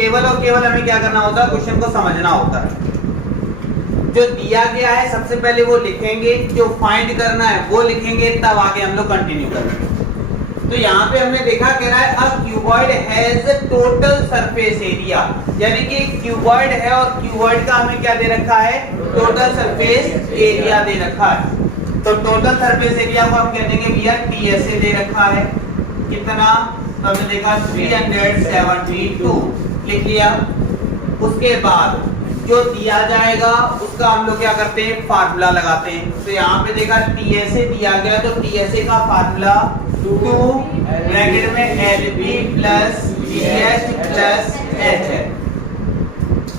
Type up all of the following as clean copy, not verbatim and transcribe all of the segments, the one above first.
केवल और केवल हमें क्या करना होता है, क्वेश्चन को समझना होता है। जो दिया गया है सबसे पहले वो लिखेंगे, जो फाइंड करना है वो लिखेंगे, तब आगे हम लोग कंटिन्यू करेंगे। तो यहाँ पे हमने देखा कह रहा है a cuboid has total surface area, यानी कि क्यूबॉइड है और क्यूबॉइड का हमें क्या दे रखा है, टोटल सरफेस एरिया दे रखा है। तो टोटल सरफेस एरिया को हम कह देंगे भैया टीएसए दे रखा है, कितना, तो हमने देखा 372 लिख लिया। उसके बाद जो दिया जाएगा उसका हम लोग क्या करते हैं, फार्मूला लगाते हैं। तो यहाँ पे देखा टीएसए दिया गया, तो टीएसए का फार्मूला 2 ब्रैकेट में LB plus BH plus H है।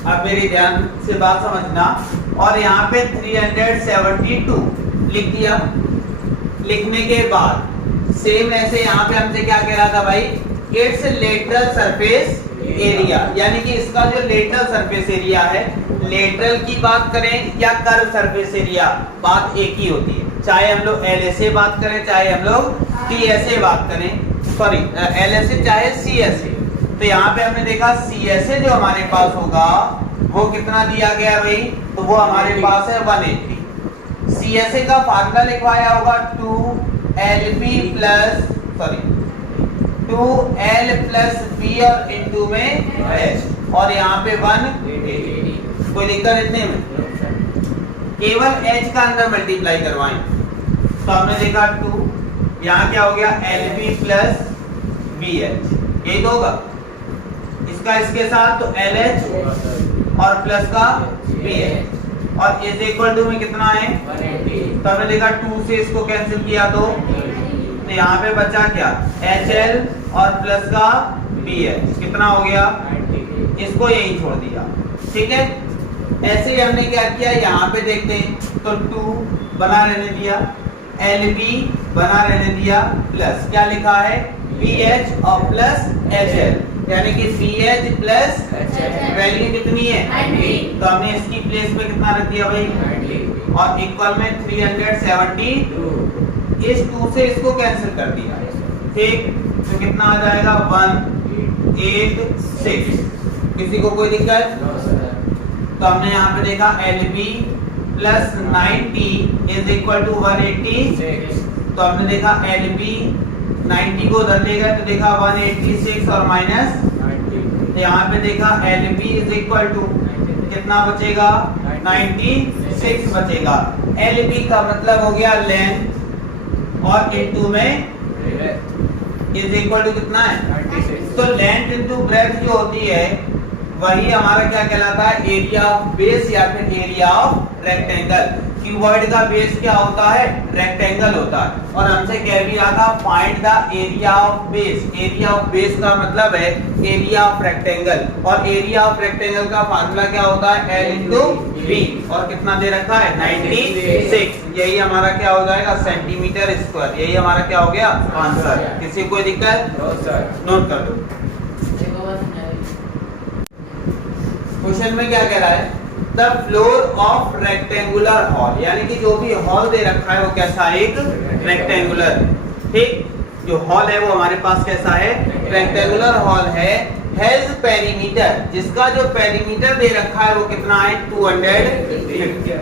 अब मेरी ध्यान से बात समझना, और यहाँ पे 372 लिख दिया। लिखने के बाद सेम ऐसे यहाँ पे हमसे क्या कह रहा था भाई, इट्स लेटरल सरफेस एरिया, यानी कि इसका जो लेटरल सरफेस एरिया है, लेटरल की बात करें या कर्व सरफेस एरिया, बात एक ही होती है। चाहे हम लोग एलएसए बात करें, चाहे हम लोग टीएसए बात करें, सॉरी एलएसए चाहे सीएसए। तो यहाँ पे हमने देखा सीएसए जो हमारे पास होगा वो कितना दिया गया भाई, तो वो हमारे पास है 180। सीएसए का फार्मूला लिखवाया होगा 2LP plus sorry 2L plus B और इनटू में H, और यहाँ पे 180। कोई दिक्कत इतने में, केवल H का अंदर मल्टीप्लाई करवाएं। तो हमने देखा 2, यहाँ क्या हो गया LB प्लस BH, यही तो होगा इसका इसके साथ, तो LH और प्लस का BH, और इज इक्वल टू में कितना है 180। तो हमने देखा 2 से इसको कैंसिल किया तो यहाँ पे बचा क्या, HL और प्लस का BH, कितना हो गया, इसको यही छोड़ दिया। ठीक है, ऐसे ही हमने क्या किया, यहाँ पे देखते हैं, तो 2 बना रहने दिया, LB बना रहने दिया, प्लस क्या लिखा है BH और प्लस HL, यानी कि BH प्लस वैल्यू कितनी है 90। तो हमने इसकी प्लेस पे कितना रख दिया भाई 90, और इक्वल में 372, इस 2 से इसको कैंसिल कर दिया। ठीक, तो कितना आ जाएगा 186। किसी को कोई दिक्कत? तो हमने यहाँ पे देखा LB plus 90 is equal to 186। तो हमने देखा LB 90 को उधर ले गए तो देखा 186 और माइनस 90। तो यहाँ पे देखा LB इज इक्वल टू कितना बचेगा 96 बचेगा। LB का मतलब हो गया लेंथ, और इनटू में इज इक्वल टू कितना है 96। तो लेंथ इनटू ब्रेड्थ जो होती है वही हमारा क्या कहलाता है, एरिया ऑफ बेस या फिर एरिया ऑफ रेक्टेंगल। क्यूबॉइड का बेस क्या होता है, रेक्टेंगल होता है, और हमसे कह भी रहा था find the area of base. Area of base का मतलब है एरिया ऑफ रेक्टेंगल, और एरिया ऑफ रेक्टेंगल का फार्मूला क्या होता है L इंटू बी, और कितना दे रखा है 96। यही हमारा क्या हो जाएगा सेंटीमीटर स्क्वायर, यही हमारा क्या हो गया आंसर। किसी कोई दिक्कत? नोट कर दो। क्वेश्चन में क्या कह रहा है, the floor of rectangular hall, यानी कि जो भी हॉल दे रखा है वो कैसा है, एक रेक्टेंगुलर। ठीक, जो हॉल है वो हमारे पास कैसा है, रेक्टेंगुलर हॉल है। हैज पेरीमीटर, जिसका जो पेरीमीटर दे रखा है वो कितना है 250।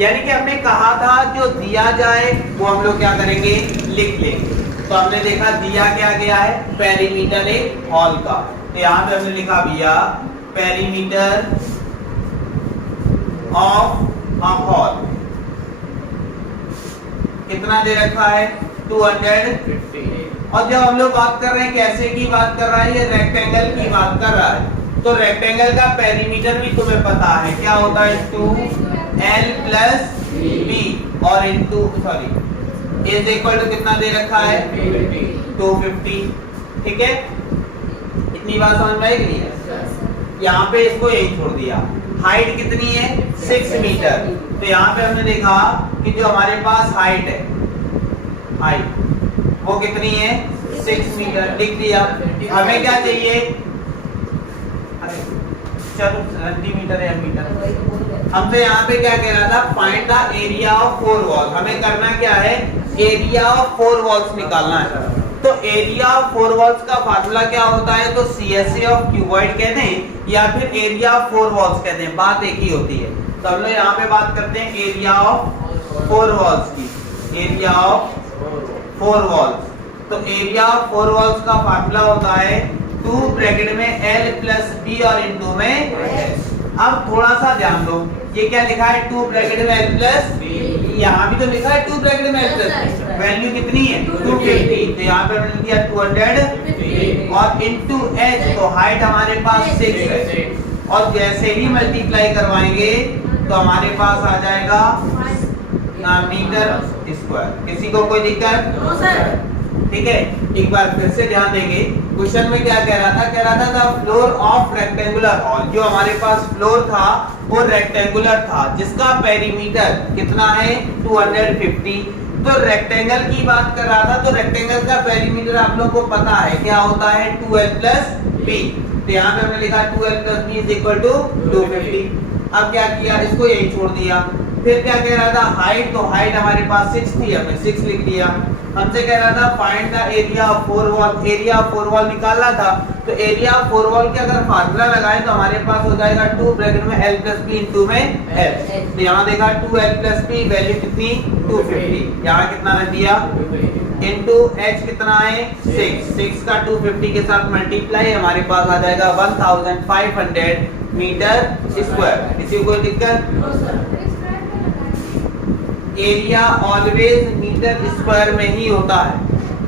यानी कि हमने कहा था जो दिया जाए वो हम लोग क्या करेंगे, लिख लेंगे। तो हमने देखा दिया क्या गया है, पेरीमीटर एक हॉल का। तो यहाँ पे हमने लिखा भैया पेरीमीटर ऑफ अ हॉल कितना दे रखा है 250। और जब हम लोग बात कर रहे हैं कैसे की बात कर रहा है, ये रेक्टेंगल की बात कर रहा है। तो रेक्टेंगल का पेरीमीटर भी तुम्हें पता है क्या होता है 2L प्लस B, और into sorry is equal to कितना दे रखा है 250। ठीक है, इतनी बात समझ में आई कि नहीं है? यहाँ पे इसको यही छोड़ दिया। हाइट कितनी है 6 मीटर। तो यहाँ पे हमने देखा कि जो हमारे पास हाइट है, हाइट वो कितनी है 6 मीटर, लिख दिया। हमें क्या चाहिए, चलो सेंटीमीटर या मीटर। हमसे यहाँ पे क्या कह रहा था, find the area of 4 walls. हमें करना क्या है, एरिया ऑफ 4 वॉल्स निकालना है। तो तो एरिया ऑफ फोर वॉल्स का फार्मूला क्या होता है, तो CSA ऑफ क्यूबॉइड कहते हैं या फिर एरिया ऑफ फोर वॉल्स कहते हैं, बात एक ही होती है। तो हम लोग यहाँ पे बात करते हैं एरिया ऑफ फोर वॉल्स की, एरिया ऑफ फोर वॉल्स। तो एरिया ऑफ फोर वॉल्स का फार्मूला होता है 2 ब्रैकेट में L प्लस B और इनटू में H। अब थोड़ा सा ध्यान दो, ये क्या लिखा है 2 ब्रैकेट में L प्लस B, यहाँ भी तो लिखा है 2 ब्रैकेट में L प्लस B, वैल्यू कितनी है 250, तो यहाँ पे मैंने दिया 200 और इनटू H, तो हाइट हमारे पास 6 है और जैसे ही मल्टीप्लाई करवाएंगे तो हमारे पास आ जाएगा मीटर स्क्वायर। किसी को कोई दिक्कत? No sir. ठीक है, एक बार फिर से ध्यान देंगे, क्वेश्चन में क्या कह रहा था, कह रहा था the floor of rectangular hall, जो हमारे पास फ्लोर था वो रेक्टेंगुलर था जिसका पेरीमीटर कितना है 250। तो रेक्टेंगल की बात कर रहा था, तो रेक्टेंगल का पेरीमीटर आप लोगों को पता है क्या होता है 2L प्लस B। तो यहाँ पे हमने लिखा 2L plus B is equal to 250। अब क्या किया, इसको यही छोड़ दिया। फिर क्या कह रहा था हाइट, तो हाइट हमारे पास 6 थी, हमने 6 लिख दिया। हमसे कह रहा था find the area of four wall, area of four wall निकालना था। तो एरिया ऑफ फोर वॉल के अगर फार्मूला लगाएं तो हमारे पास हो जाएगा 2 ब्रैकेट में L प्लस B इनटू में H। तो यहाँ देखा 2L प्लस B वैल्यू कितनी 250, यहाँ कितना रख दिया इनटू H कितना है 6 का 250 के साथ मल्टीप्लाई, हमारे पास आ जाएगा 1500 मीटर स्क्वायर। किसी को कोई दिक्कत? एरिया ऑलवेज मीटर स्क्वायर में ही होता है,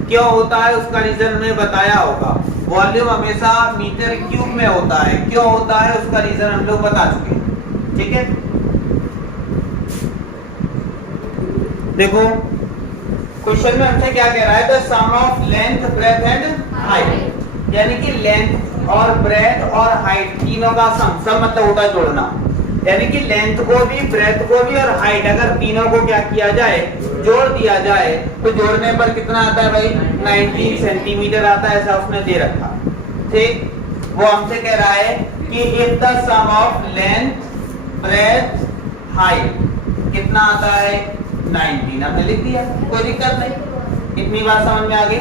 क्यों होता है उसका रीजन हमने बताया होगा। वॉल्यूम हमेशा मीटर क्यूब में होता है, क्यों होता है उसका रीजन हम लोग बता चुके हैं। ठीक है, देखो क्वेश्चन में हमसे क्या कह रहा है, the sum of length breadth and height, यानी कि लेंथ और ब्रेथ और हाइट तीनों का सम मतलब होता है जोड़ना, यानी कि लेंथ को भी ब्रेथ को भी और हाइट अगर तीनों को क्या किया जाए जोड़ दिया जाए तो जोड़ने पर कितना आता है भाई 19 सेंटीमीटर आता है, ऐसा उसने दे रखा। ठीक, वो हमसे कह रहा है कि if the sum of length breadth height कितना आता है 19, हमने लिख दिया, कोई दिक्कत नहीं, इतनी बात समझ में आ गई।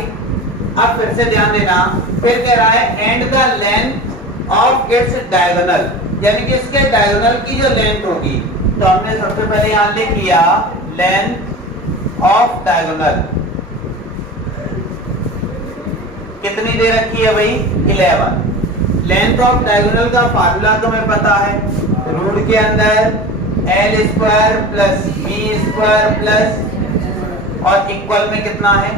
अब फिर से ध्यान देना, फिर कह रहा है and the length of its diagonal, यानी कि इसके डायगोनल की जो लेंथ होगी, तो हमने सबसे पहले यहां लिख लिया लेंथ ऑफ डायगोनल कितनी दे रखी है भाई 11। लेंथ ऑफ डायगोनल का फार्मूला तुम्हें पता है, रूट के अंदर L square plus B square plus और इक्वल में कितना है।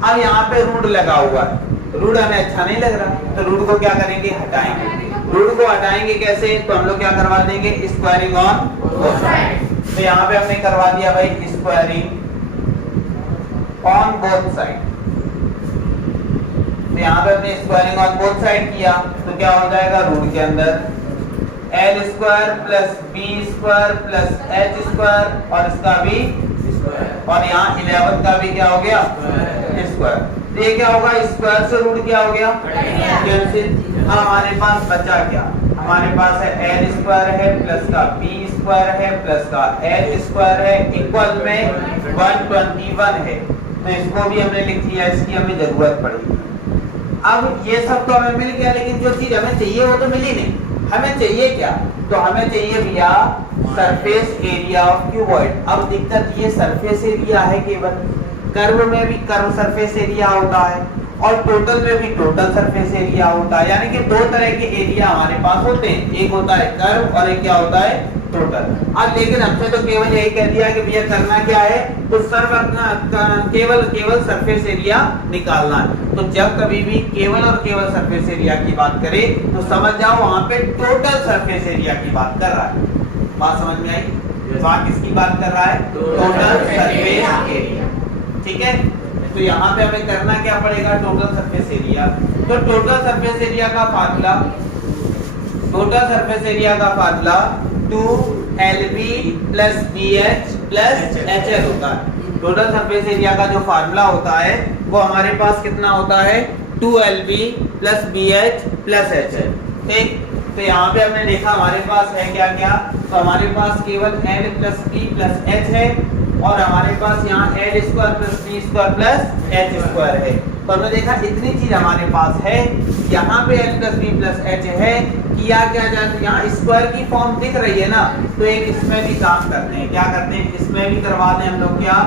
अब यहाँ पे रूट लगा हुआ है, रूट हमें अच्छा नहीं लग रहा, तो रूट को क्या करेंगे हटाएंगे। रूट को हटाएंगे कैसे, तो हम लोग क्या करवा देंगे स्क्वायरिंग ऑन बोथ साइड। तो यहाँ पे हमने करवा दिया भाई स्क्वायरिंग ऑन बोथ साइड। तो यहाँ पे हमने स्क्वायरिंग ऑन बोथ साइड किया तो क्या हो जाएगा, रूट के अंदर L square plus B square plus H square और इसका भी और यहाँ 11 का भी क्या हो गया स्क्वायर। तो ये क्या होगा, स्क्वायर से रूट क्या हो गया हमारे पास बचा क्या, हमारे पास है L स्क्वायर है प्लस का B स्क्वायर है प्लस का H स्क्वायर है इक्वल में 121 है। तो इसको भी हमने लिख दिया, इसकी हमें जरूरत पड़ी। अब ये सब तो हमें मिल गया, लेकिन जो चीज हमें चाहिए वो तो मिली नहीं। हमें चाहिए क्या, तो हमें चाहिए भैया सरफेस एरिया ऑफ क्यूबॉइड। अब दिक्कत ये सरफेस एरिया है केवल, कर्व में भी कर्व सरफेस एरिया होता है और टोटल में भी टोटल सरफेस एरिया होता है, यानी कि दो तरह के एरिया हमारे पास होते हैं, एक होता है कर्व और एक क्या होता है टोटल। अब लेकिन हमसे तो केवल यही कह दिया कि भैया करना क्या है, तो केवल सरफेस एरिया निकालना है। तो जब कभी भी केवल और केवल सरफेस एरिया की बात करें तो समझ जाओ वहां पे टोटल सरफेस एरिया की बात कर रहा है। बात समझ में आई? वहां किसकी बात कर रहा है, टोटल सरफेस एरिया। ठीक है, तो यहाँ पे हमें करना क्या पड़ेगा, टोटल सरफेस एरिया। तो टोटल सरफेस एरिया का फार्मूला, टोटल सरफेस एरिया का formula 2LB plus BH plus HL होता है। टोटल सरफेस एरिया का जो फार्मूला होता है वो हमारे पास कितना होता है 2LB plus BH plus HL। ठीक, तो यहाँ पे हमने देखा हमारे पास है क्या क्या, तो हमारे पास केवल l plus p plus h है और हमारे पास यहाँ l square plus b square plus h square है। तो हमने देखा इतनी चीज हमारे पास है, यहाँ पे l plus b plus h है, किया क्या जाए तो यहाँ स्क्वायर की फॉर्म दिख रही है ना, तो एक इसमें भी काम करते हैं, क्या करते हैं इसमें भी करवा दें हम लोग क्या,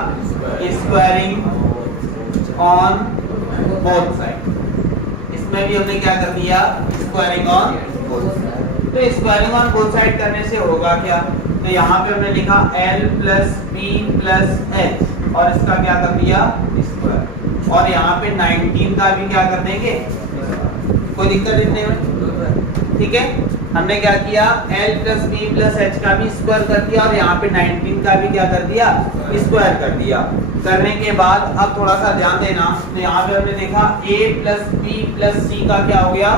स्क्वायरिंग ऑन बोथ साइड। इसमें भी हमने क्या कर दिया, स्क्वायरिंग ऑन बोथ साइड। तो स्क्वायरिंग ऑन बोथ साइड करने से होगा क्या, तो यहाँ पे हमने लिखा l plus b plus h और इसका क्या कर दिया स्क्वायर, और यहाँ पे 19 का भी क्या कर देंगे, कोई दिक्कत लिखने में, ठीक है। हमने क्या किया l plus b plus h का भी स्क्वायर कर दिया और यहाँ पे 19 का भी क्या कर दिया स्क्वायर कर दिया। करने के बाद अब थोड़ा सा ध्यान देना, तो यहाँ पे हमने देखा a plus b plus c का क्या हो गया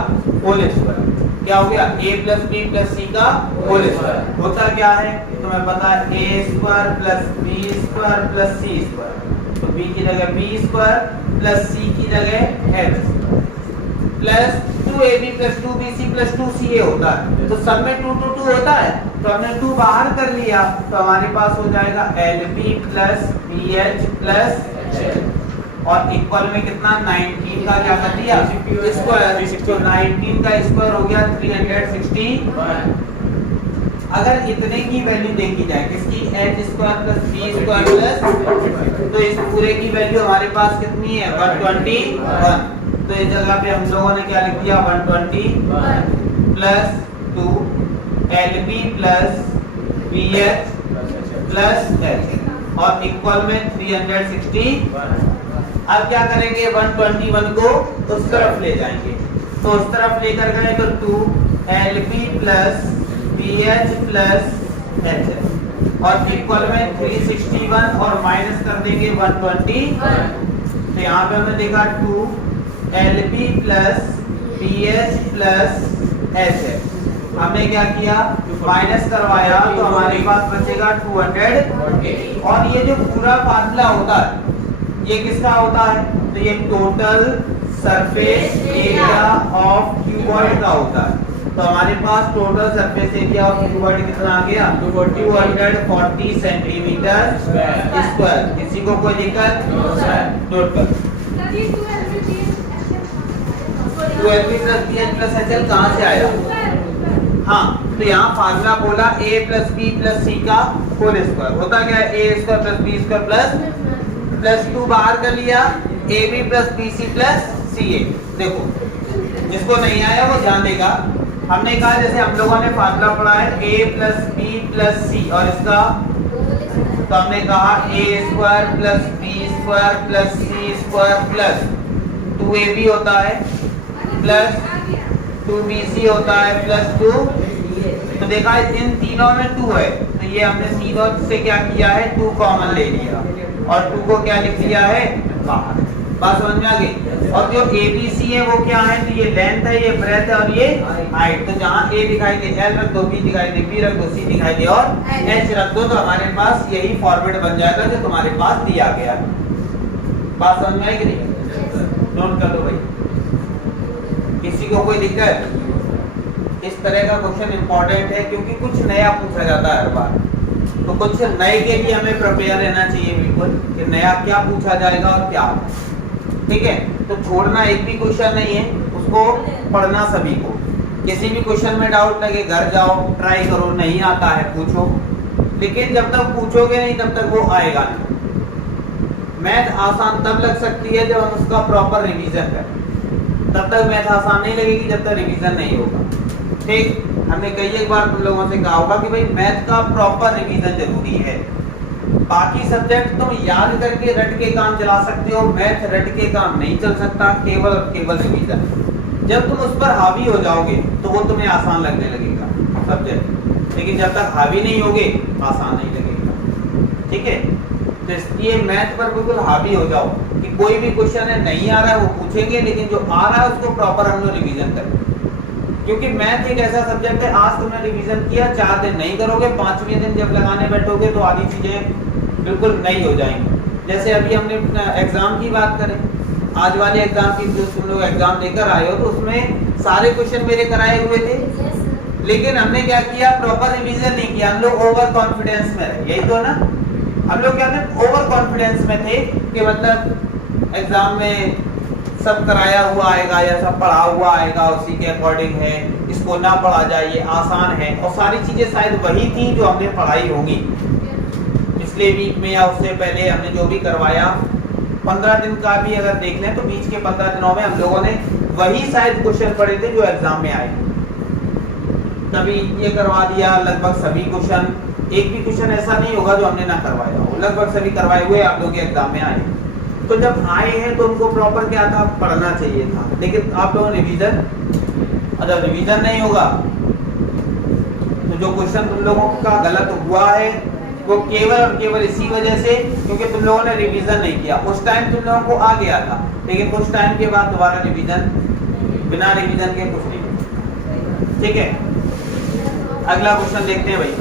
होल स्क्वायर, क्या हो गया a plus b plus c का होल स्क्वायर। होता क्या है तो मैं पता है a square plus b square plus c square, तो b की जगह b स्क्वायर प्लस c की जगह h plus 2ab plus 2bc plus 2ca होता है। तो सब में 2 2 2 होता है, तो हमने 2 बाहर कर लिया, तो हमारे पास हो जाएगा lb plus bh plus h और इक्वल में कितना 19 का क्या कर दिया स्क्वायर, तो 19 का स्क्वायर हो गया 361। अगर इतने की वैल्यू देखी जाए किसकी, h square plus b square plus, तो इस पूरे की वैल्यू हमारे पास कितनी है 121। तो इस जगह पे हम लोगों ने क्या लिख दिया 120 plus 2 lb plus bh plus h और इक्वल में 360। अब क्या करेंगे 121 को उस तरफ ले जाएंगे, तो उस तरफ लेकर गए तो 2 lb plus bh plus h और इक्वल में 361 और माइनस कर देंगे 120। तो यहाँ पे हमने देखा 2 lb plus bh plus h है, हमने क्या किया माइनस करवाया तो हमारे पास बचेगा 200। और ये जो पूरा फार्मूला होता है ये किसका होता है, तो ये total surface area of cuboid का होता है। तो हमारे पास total surface area of cuboid कितना आ गया 240 सेंटीमीटर स्क्वायर। किसी को कोई दिक्कत, नोट कर 2lb plus bh plus hL कहाँ से आया, हाँ तो यहाँ फार्मूला बोला a plus b plus c का होल स्क्वायर, होता क्या है a square plus b square plus 2 बाहर कर लिया ab plus bc plus ca। देखो जिसको नहीं आया वो ध्यान देगा, हमने कहा जैसे हम लोगों ने फार्मूला पढ़ा है a plus b plus c और इसका, तो हमने कहा a square plus b square plus c square plus 2ab होता है प्लस 2bc होता है प्लस 2। तो देखा इन तीनों में 2 है, तो ये हमने तीनों से क्या किया है 2 कॉमन ले लिया और 2 को क्या लिख दिया है बाहर। बात समझ में आ गई। और जो ABC है वो क्या है, तो ये लेंथ है, ये ब्रेथ है और ये हाइट। तो जहाँ A दिखाई दे L रख दो, B दिखाई दे B रख दो, C दिखाई दे और H रख दो, तो हमारे पास यही फॉर्मेट बन जाएगा जो तुम्हारे पास दिया गया। बात समझ में आई कि नहीं, नोट कर दो भाई। किसी को कोई दिक्कत, इस तरह का क्वेश्चन इंपॉर्टेंट है क्योंकि कुछ नया पूछा जाता है हर बार, तो कुछ नए के लिए हमें प्रिपेयर रहना चाहिए बिल्कुल कि नया क्या पूछा जाएगा और क्या, ठीक है। तो छोड़ना एक भी क्वेश्चन नहीं है, उसको पढ़ना सभी को। किसी भी क्वेश्चन में डाउट लगे घर जाओ ट्राई करो, नहीं आता है पूछो, लेकिन जब तक पूछोगे नहीं तब तक वो आएगा नहीं। मैथ आसान तब लग सकती है जब हम उसका प्रॉपर रिवीजन करें, तब तक मैथ आसान नहीं लगेगी जब तक रिवीजन नहीं होगा, ठीक। हमने कई एक बार तुम लोगों से कहा होगा कि भाई मैथ का प्रॉपर रिवीजन जरूरी है। बाकी सब्जेक्ट तुम याद करके रट के काम चला सकते हो, मैथ रट के काम नहीं चल सकता, केवल और केवल रिवीजन। जब तुम उस पर हावी हो जाओगे तो वो तुम्हें आसान लगने लगेगा सब्जेक्ट, लेकिन जब तक हावी नहीं होगे आसान नहीं लगेगा, ठीक है। तो इसलिए मैथ पर बिल्कुल हावी हो जाओ कि कोई भी क्वेश्चन है नहीं आ रहा है वो पूछेंगे, लेकिन जो आ रहा है उसको प्रॉपर हम लोग रिवीजन करें, क्योंकि मैथ एक ऐसा सब्जेक्ट है आज तुमने रिवीजन किया 4 दिन नहीं करोगे, 5वें दिन जब लगाने बैठोगे तो आधी चीजें बिल्कुल नई हो जाएंगी। जैसे अभी हमने एग्जाम की बात करें, आज वाले एग्जाम की जो तुम लोग एग्जाम देकर आए हो तो उसमें सारे क्वेश्चन मेरे कराए हुए थे, लेकिन हमने क्या किया, प्रॉपर रिवीजन नहीं किया, हम लोग ओवर कॉन्फिडेंस में रहे, यही तो ना, हम लोग क्या थे, ओवर कॉन्फिडेंस में थे कि मतलब एग्जाम में सब कराया हुआ आएगा या सब पढ़ा हुआ आएगा, उसी के अकॉर्डिंग है, इसको ना पढ़ा जाए, ये आसान है, और सारी चीजें शायद वही थी जो हमने पढ़ाई होंगी पिछले वीक में या उससे पहले हमने जो भी करवाया। 15 दिन का भी अगर देख लें तो बीच के 15 दिनों में हम लोगों ने वही शायद क्वेश्चन पढ़े थे जो एग्जाम में आए। कभी ये करवा दिया, लगभग सभी क्वेश्चन, एक भी क्वेश्चन ऐसा नहीं होगा जो हमने ना करवाया हो, लगभग सभी करवाए हुए आप लोगों के एग्जाम में आए। तो जब आए हैं तो उनको प्रॉपर क्या था, पढ़ना चाहिए था, लेकिन आप लोगों ने रिवीजन, अगर रिवीजन नहीं होगा तो जो क्वेश्चन तुम लोगों का गलत हुआ है वो केवल और केवल इसी वजह से क्योंकि तुम लोगों ने रिवीजन नहीं किया। उस टाइम तुम लोगों को आ गया था, लेकिन कुछ टाइम के बाद दोबारा रिवीजन, बिना रिवीजन के कुछ नहीं। ठीक है, अगला क्वेश्चन देखते हैं भाई।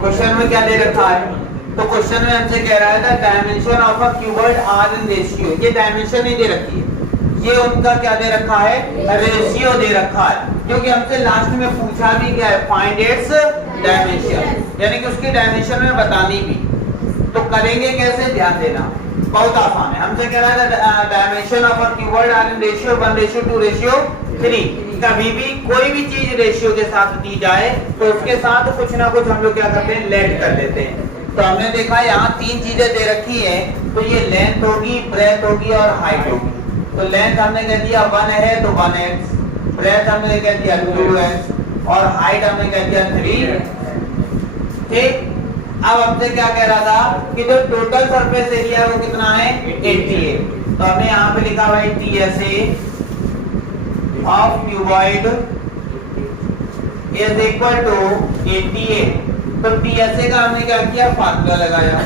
क्वेश्चन में क्या दे रखा है, तो क्वेश्चन में हमसे कह रहा है dimension of a cuboid are in ratio, ये डायमेंशन नहीं दे रखी है, ये उनका क्या दे रखा है, रेशियो दे रखा है, क्योंकि हमसे लास्ट में पूछा भी गया है फाइंड इट्स डायमेंशन, यानी कि उसकी डायमेंशन में बतानी भी। तो करेंगे कैसे, ध्यान देना, बहुत आसान है। हमसे कह रहा है dimension of a cuboid are in ratio 1:2:3। कभी भी कोई भी चीज रेशियो के साथ दी जाए तो उसके साथ कुछ ना कुछ हम लोग क्या करते हैं, लेट कर लेते हैं। तो हमने देखा यहाँ 3 चीजें दे रखी है, तो ये लेंथ होगी, ब्रेथ होगी और हाइट होगी। तो लेंथ हमने कह दिया 1 है तो 1x, ब्रेथ हमने कह दिया 2x और हाइट हमने कह दिया 3। ठीक, अब हमसे क्या कह रहा था कि जो टोटल सरफेस एरिया है वो कितना है, 80 है। तो हमने यहाँ पे लिखा भाई TSA of cuboid is equal to 80A। तो TSA का हमने क्या किया, फार्मूला लगाया,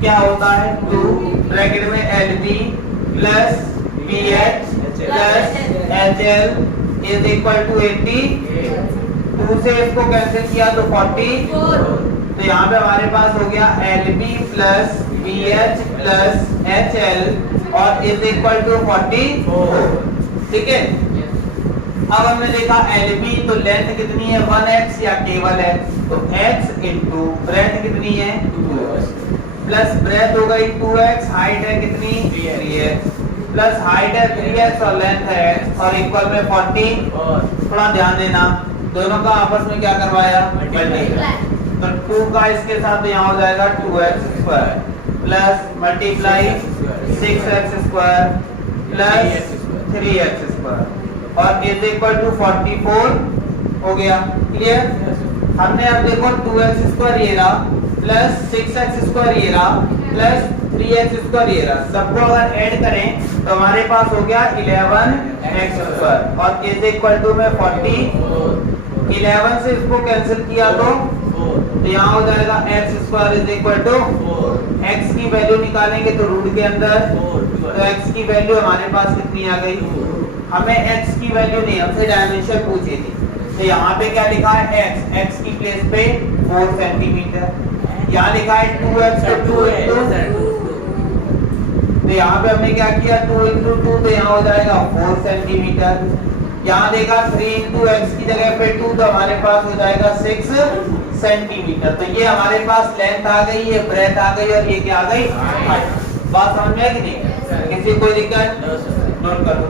क्या होता है 2 ब्रैकेट में LB plus BH plus HL is equal to 80। 2 से इसको कैंसिल किया तो 40, तो यहाँ पे हमारे पास हो गया LB plus BH plus HL और इज इक्वल टू 40। ठीक है, अब हमने देखा LB तो लेंथ कितनी है 1x या केवल x, तो x इंटू ब्रेथ कितनी है 2x प्लस ब्रेथ हो गई 2x, हाइट है कितनी 3x प्लस हाइट है 3x और लेंथ है x और इक्वल में 40। थोड़ा ध्यान देना, दोनों का आपस में क्या करवाया, मल्टीप्लाई। तो 2 का इसके साथ यहाँ हो जाएगा 2x square plus multiply 6x square plus 3x square और इज इक्वल टू 44 हो गया। क्लियर, हमने अब देखो 2x स्क्वायर ये रहा प्लस 6x स्क्वायर ये रहा प्लस 3x स्क्वायर ये रहा, सबको अगर ऐड करें तो हमारे पास हो गया 11x स्क्वायर और इज इक्वल टू में 40। 11 से इसको कैंसिल किया तो यहाँ हो जाएगा x square is equal to x की वैल्यू निकालेंगे तो रूट के अंदर, तो x की वैल्यू हमारे पास कितनी आ गई, हमें x की वैल्यू नहीं, हमसे डायमेंशन पूछी थी, तो यहाँ पे क्या लिखा है x की प्लेस पे 4 सेंटीमीटर, यहाँ लिखा है 2x तो 2 इंटू, तो यहाँ पे हमने क्या किया 2 इंटू 2 तो यहाँ हो जाएगा 4 सेंटीमीटर, यहाँ देखा 3 इंटू x की जगह पे 2 तो हमारे पास हो जाएगा 6 सेंटीमीटर। तो ये हमारे पास लेंथ आ गई, ये ब्रेथ आ गई और ये क्या आ गई, हाइट। बात समझ में आई कि नहीं, किसी कोई दिक्कत, नोट कर लो।